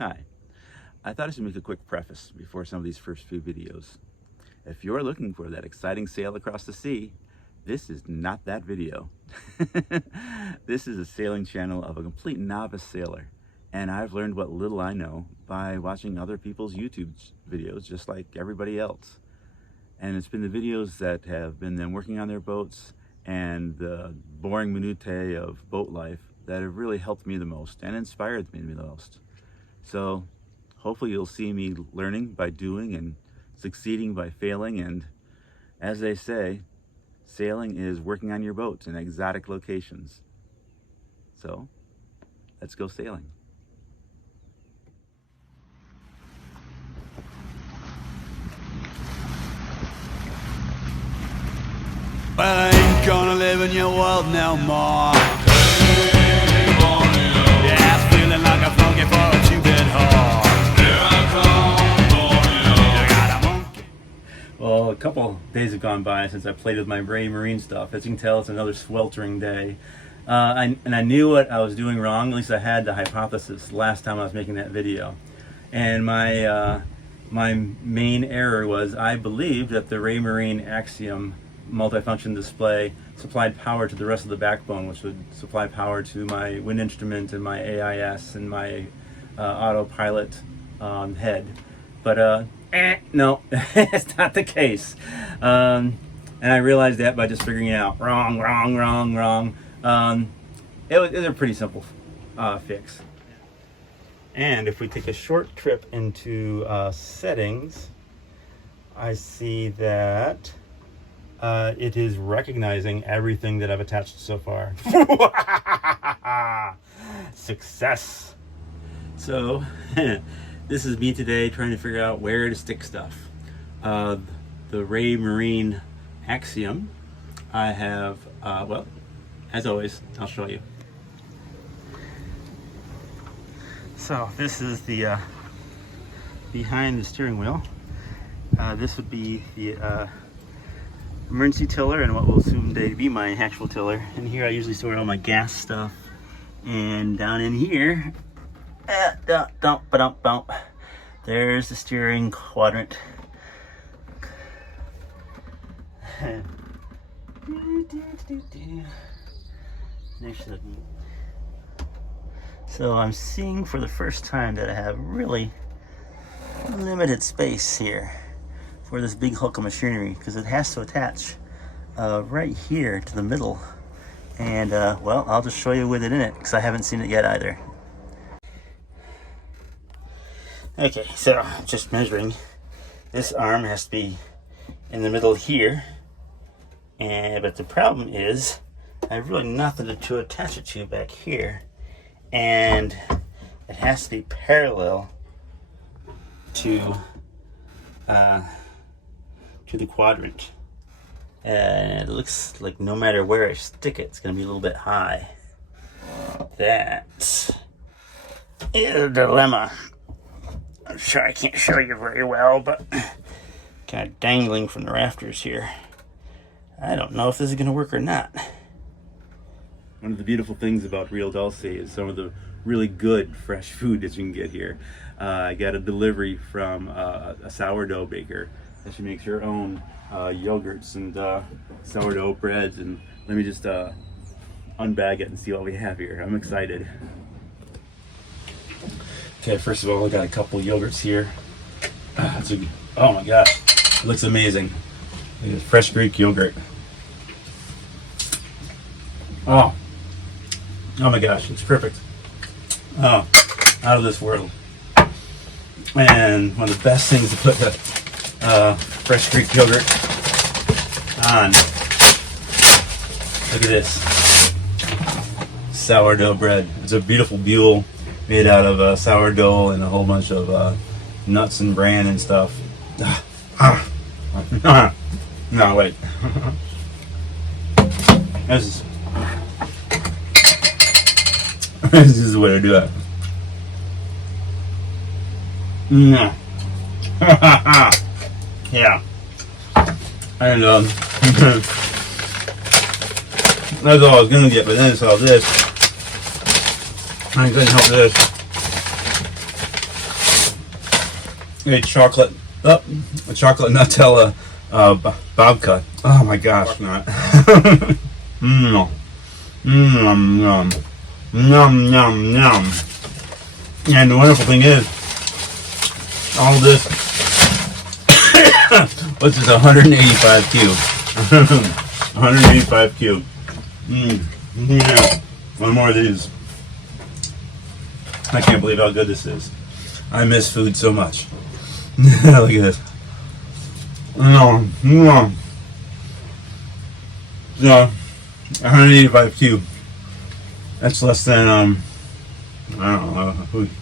Hi. I thought I should make a quick preface before some of these first few videos. If you're looking for that exciting sail across the sea, this is not that video. This is a sailing channel of a complete novice sailor, and I've learned what little I know by watching other people's YouTube videos just like everybody else. And it's been the videos that have been them working on their boats and the boring minutiae of boat life that have really helped me the most and inspired me the most. So hopefully you'll see me learning by doing and succeeding by failing, and as they say, sailing is working on your boat in exotic locations. So let's go sailing. Well, I ain't gonna live in your world no more. Yeah, I'm feeling like a funky for a two-bit whore. Here I come, Well, a couple days have gone by since I played with my Raymarine stuff. As you can tell, it's another sweltering day. I knew what I was doing wrong. At least I had the hypothesis last time I was making that video. And my main error was I believed that the Raymarine Axiom multifunction display supplied power to the rest of the backbone, which would supply power to my wind instrument and my AIS and my autopilot head. But no, it's not the case. And I realized that by just figuring it out. Wrong. It was a pretty simple fix. And if we take a short trip into settings, I see that it is recognizing everything that I've attached so far. Success! So, this is me today trying to figure out where to stick stuff. The Raymarine Axiom, I have, well, as always, I'll show you. So, this is the behind the steering wheel. This would be the emergency tiller and what will soon be my actual tiller. And here I usually store all my gas stuff. And down in here, there's the steering quadrant. So I'm seeing for the first time that I have really limited space here for this big hulk of machinery, because it has to attach right here to the middle. And well, I'll just show you with it in it, because I haven't seen it yet either. Okay, so just measuring, this arm has to be in the middle here, but the problem is I have really nothing to attach it to back here, and it has to be parallel to the quadrant. And it looks like no matter where I stick it, it's going to be a little bit high. That is a dilemma. I'm sure I can't show you very well, but kind of dangling from the rafters here. I don't know if this is going to work or not. One of the beautiful things about Real Dulce is some of the really good fresh food that you can get here. I got a delivery from a sourdough baker that she makes her own yogurts and sourdough breads, and let me just unbag it and see what we have here. I'm excited. Okay, first of all, I got a couple yogurts here. Oh my gosh, it looks amazing. Look at fresh Greek yogurt. Oh my gosh, it's perfect. Oh, out of this world. And one of the best things to put the fresh Greek yogurt on. Look at this. Sourdough bread. It's a beautiful buell made out of sourdough and a whole bunch of nuts and bran and stuff. No, wait. This is the way to do it. No. Yeah. And that's all I was gonna get, but then I saw this. I couldn't help this. a chocolate Nutella babka. Oh my gosh, not. Yum, yum, yum, yum, yum. And the wonderful thing is, all this, what's this, 185 cube. 185 cube. Yeah, one more of these. I can't believe how good this is. I miss food so much. Look at this. No, 185 cube. That's less than I don't know.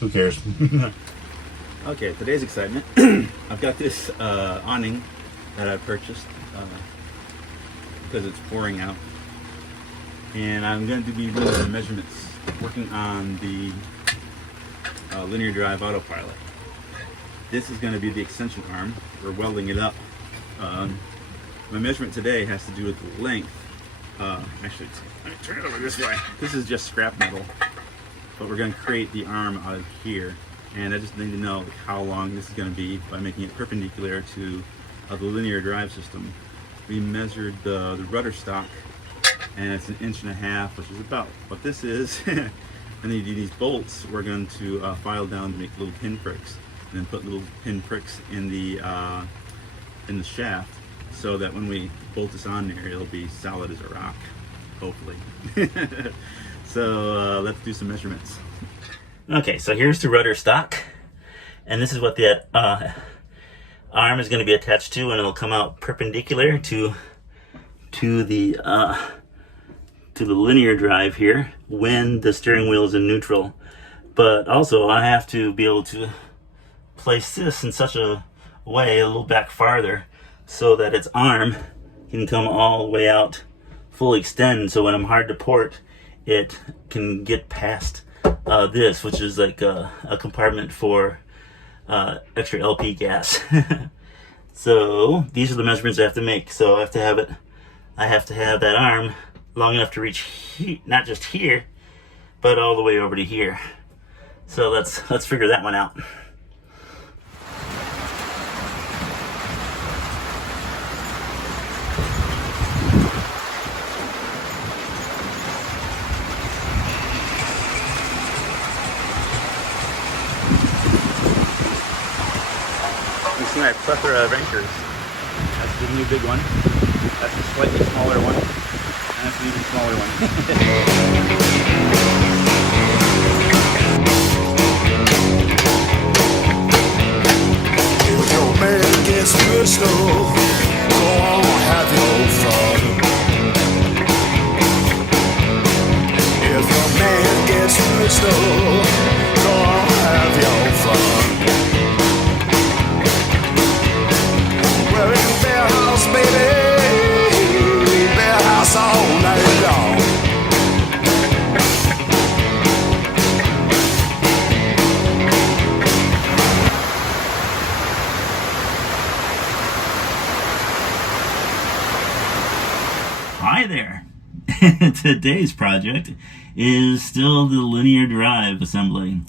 Who cares? Okay, today's excitement. I've got this awning that I purchased because it's pouring out, and I'm going to be doing some measurements, working on the Linear Drive Autopilot. This is going to be the extension arm. We're welding it up. My measurement today has to do with the length. Actually, let me turn it over this way. This is just scrap metal, but we're going to create the arm out of here, and I just need to know how long this is going to be by making it perpendicular to the linear drive system. We measured the rudder stock, and it's 1.5 inches, which is about what this is. And then you do these bolts. We're going to file down to make little pin pricks, and then put little pin pricks in the shaft, so that when we bolt this on there, it'll be solid as a rock, hopefully. So let's do some measurements. Okay, so here's the rudder stock, and this is what that arm is going to be attached to, and it'll come out perpendicular to the linear drive here when the steering wheel is in neutral. But also I have to be able to place this in such a way, a little back farther, so that its arm can come all the way out, full extend, so when I'm hard to port, it can get past this, which is like a compartment for extra LP gas. So these are the measurements I have to make. So I have to have that arm long enough to reach not just here, but all the way over to here. So let's figure that one out. My plethora of anchors. That's the new big one. That's the slightly smaller one. And that's the even smaller one. If your man gets pistol, go on, have your fun. If your man gets pistol, go on, have your fun. We're in their house, baby, their house all night long. Hi there. Today's project is still the linear drive assembly.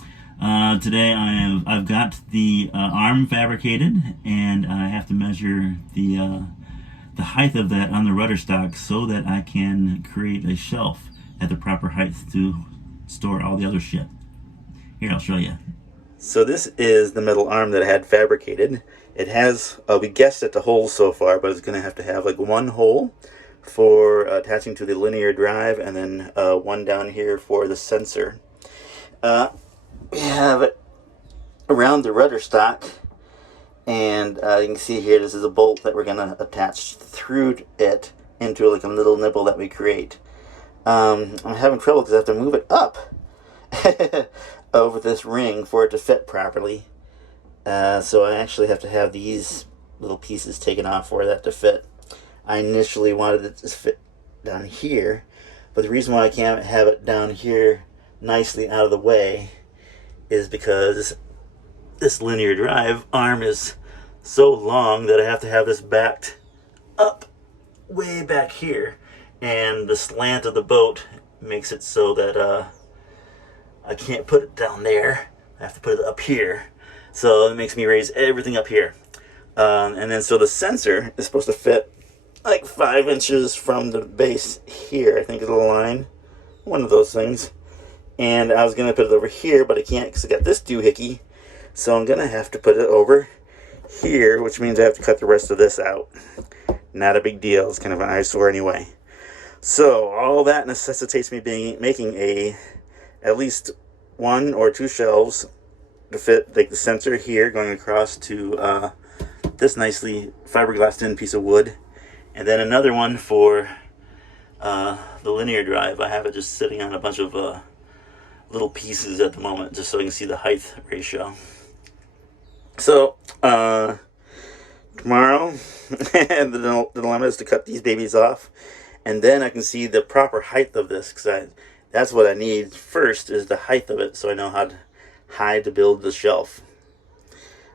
Today I've got the arm fabricated, and I have to measure the height of that on the rudder stock so that I can create a shelf at the proper height to store all the other shit. Here, I'll show you. So this is the metal arm that I had fabricated. It has, we guessed at the holes so far, but it's going to have like one hole for attaching to the linear drive, and then one down here for the sensor. We have it around the rudder stock, and you can see here, this is a bolt that we're going to attach through it into like a little nibble that we create. I'm having trouble because I have to move it up over this ring for it to fit properly. So I actually have to have these little pieces taken off for that to fit. I initially wanted it to fit down here, but the reason why I can't have it down here nicely out of the way is because this linear drive arm is so long that I have to have this backed up way back here, and the slant of the boat makes it so that I can't put it down there. I have to put it up here, So it makes me raise everything up here. And then so the sensor is supposed to fit like 5 inches from the base here, I think is the line. One of those things. And I was going to put it over here, but I can't because I got this doohickey. So I'm going to have to put it over here, which means I have to cut the rest of this out. Not a big deal. It's kind of an eyesore anyway. So all that necessitates me making at least 1 or 2 shelves to fit like the sensor here going across to this nicely fiberglassed in piece of wood. And then another one for the linear drive. I have it just sitting on a bunch of little pieces at the moment, just so you can see the height ratio. So tomorrow the dilemma is to cut these babies off, and then I can see the proper height of this, because that's what I need first, is the height of it, so I know how high to build the shelf.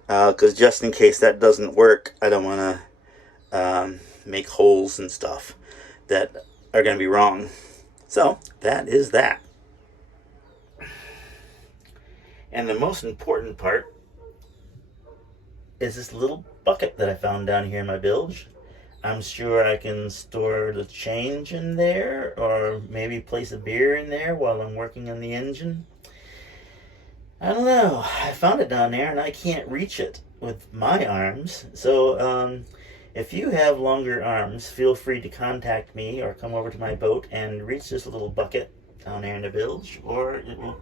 Because just in case that doesn't work, I don't want to make holes and stuff that are going to be wrong. So that is that. And the most important part is this little bucket that I found down here in my bilge. I'm sure I can store the change in there, or maybe place a beer in there while I'm working on the engine. I don't know. I found it down there and I can't reach it with my arms. So if you have longer arms, feel free to contact me or come over to my boat and reach this little bucket down there in the bilge, or it will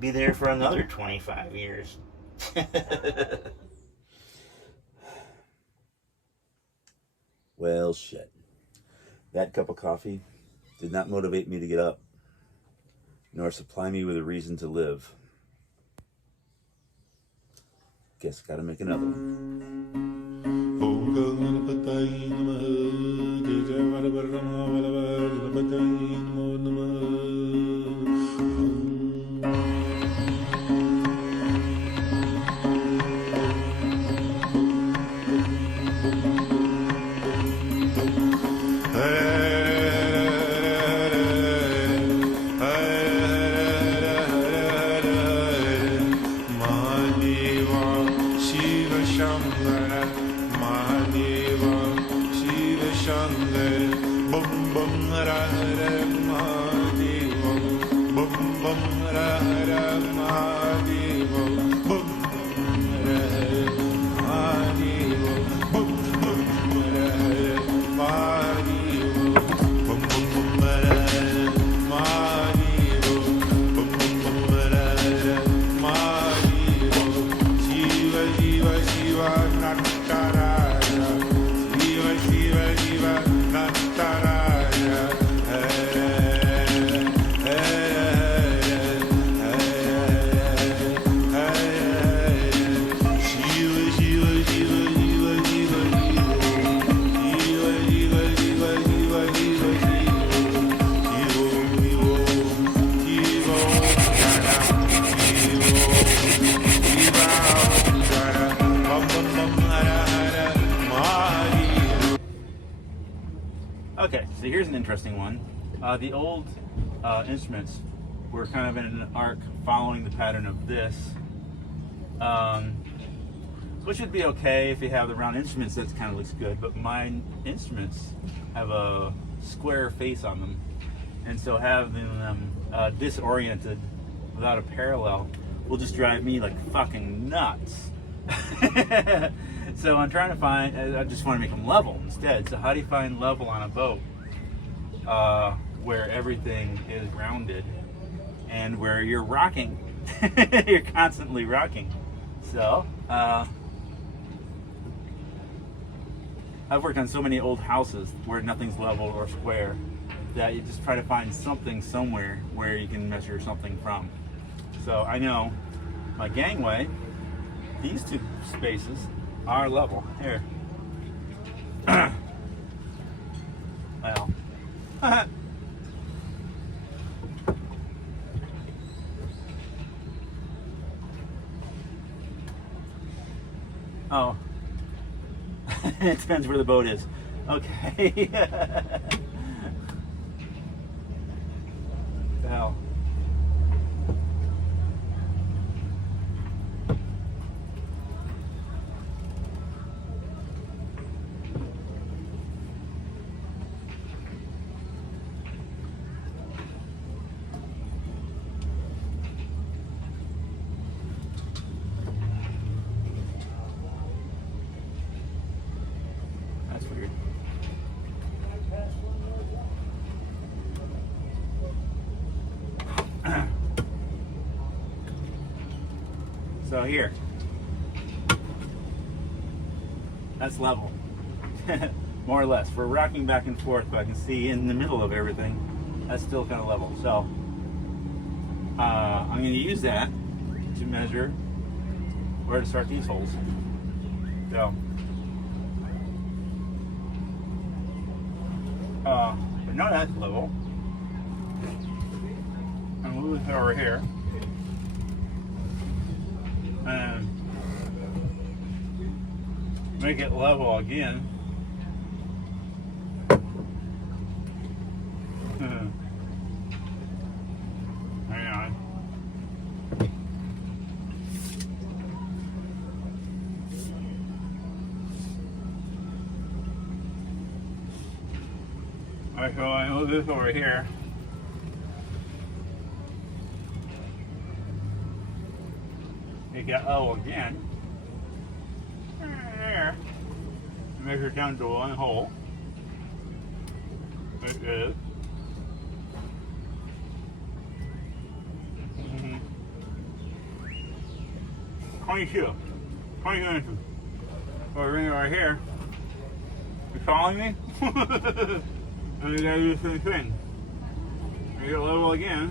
be there for another 25 years. Well, shit. That cup of coffee did not motivate me to get up, nor supply me with a reason to live. Guess gotta make another one. Okay, so here's an interesting one. The old instruments were kind of in an arc following the pattern of this, which would be okay if you have the round instruments. That kind of looks good, but my instruments have a square face on them, and so having them disoriented without a parallel will just drive me like fucking nuts. So I'm trying to find, I just want to make them level instead. So how do you find level on a boat where everything is rounded and where you're rocking? You're constantly rocking. So I've worked on so many old houses where nothing's level or square that you just try to find something somewhere where you can measure something from. So I know my gangway, these two spaces are level. Here. Well. Oh. It depends where the boat is. Okay. What the hell? So here, that's level, more or less. We're rocking back and forth, but I can see in the middle of everything, that's still kind of level. So I'm going to use that to measure where to start these holes. So, but now that's level. And move it over here. And make it level again. Hang on. Alright, so I move this over here. You got O again. There. Measure down to one hole. It is. 22 inches. So I bring it right here. You following me? And you gotta do the same thing. You get level again.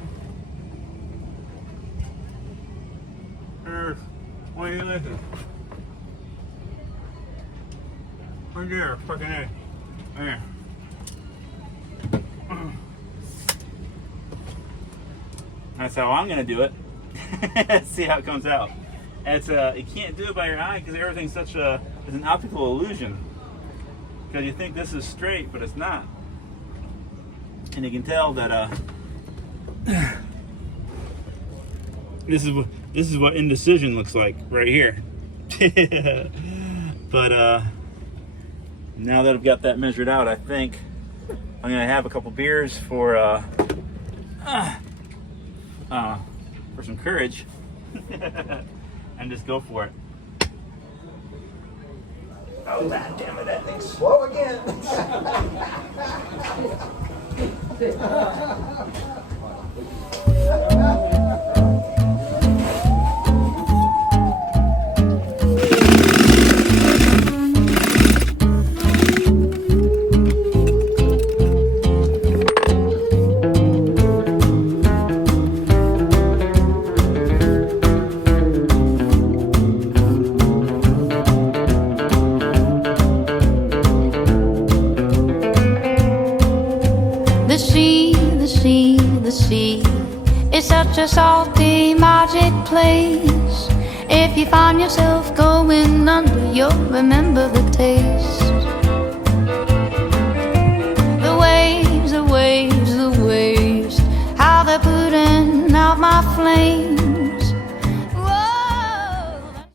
There's 22 inches. Right there, fucking A. There. That's how I'm gonna do it. See how it comes out. It's you can't do it by your eye because everything's it's an optical illusion. Because you think this is straight, but it's not. And you can tell that this is what indecision looks like right here. But now that I've got that measured out, I think I'm gonna have a couple beers for some courage and just go for it. Oh, God damn it, that thing's slow again. It's such a salty, magic place. If you find yourself going under, you'll remember the taste.